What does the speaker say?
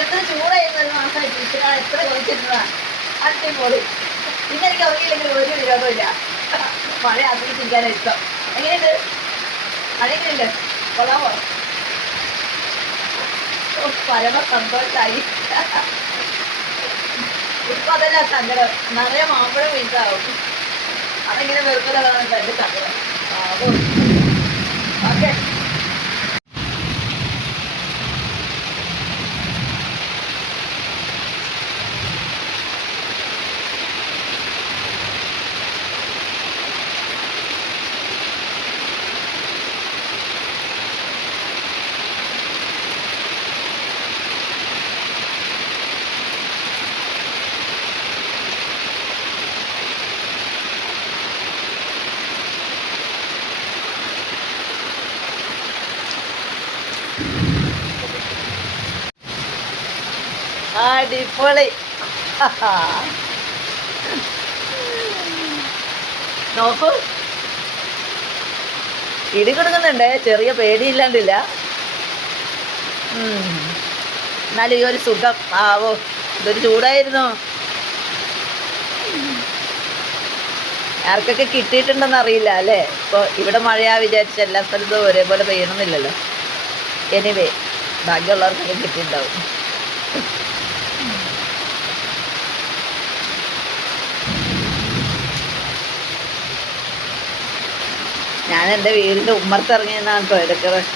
എത്ര ചൂടായിരുന്നു ഒരു മാസമായിട്ട് ഇച്ചിരി എത്ര കുറച്ചിരുന്നതാ അടിപൊളി. പിന്നെ എനിക്ക് ഉറങ്ങിയില്ലെങ്കിൽ ഒരു വിരോധമില്ല. മഴ ആസ്വദിച്ചിരിക്കാനാ ഇഷ്ടം. എങ്ങനെയുണ്ട് മഴ? എങ്ങനെയുണ്ട്? കൊള്ളാമോ? പരമ സന്തോഷായി. ഇപ്പൊ അതല്ല സങ്കടം, നിറയെ മാമ്പഴം വീട്ടാവും. അതെങ്ങനെ വെറുതെ എന്റെ സങ്കടം. ഓക്കെ. അടിപൊളി. നോക്കൂ, ഇടി കൊടുക്കുന്നുണ്ട്. ചെറിയ പേടിയില്ലാണ്ടില്ല. എന്നാലും ഈ ഒരു സുഖം. ആവോ, ഇതൊരു ചൂടായിരുന്നു. ആർക്കൊക്കെ കിട്ടിയിട്ടുണ്ടെന്ന് അറിയില്ല അല്ലേ. ഇപ്പോൾ ഇവിടെ മഴയാ വിചാരിച്ച എല്ലാ സ്ഥലത്തും ഒരേപോലെ പെയ്യണമെന്നില്ലല്ലോ. എനിവേ, ഭാഗ്യമുള്ളവർക്കൊക്കെ കിട്ടിയിട്ടുണ്ടാവും. ഞാൻ എൻ്റെ വീടിൻ്റെ ഉമ്മർത്തിറങ്ങിയെന്നാണ് കേട്ടോ എടുക്കുന്നത്.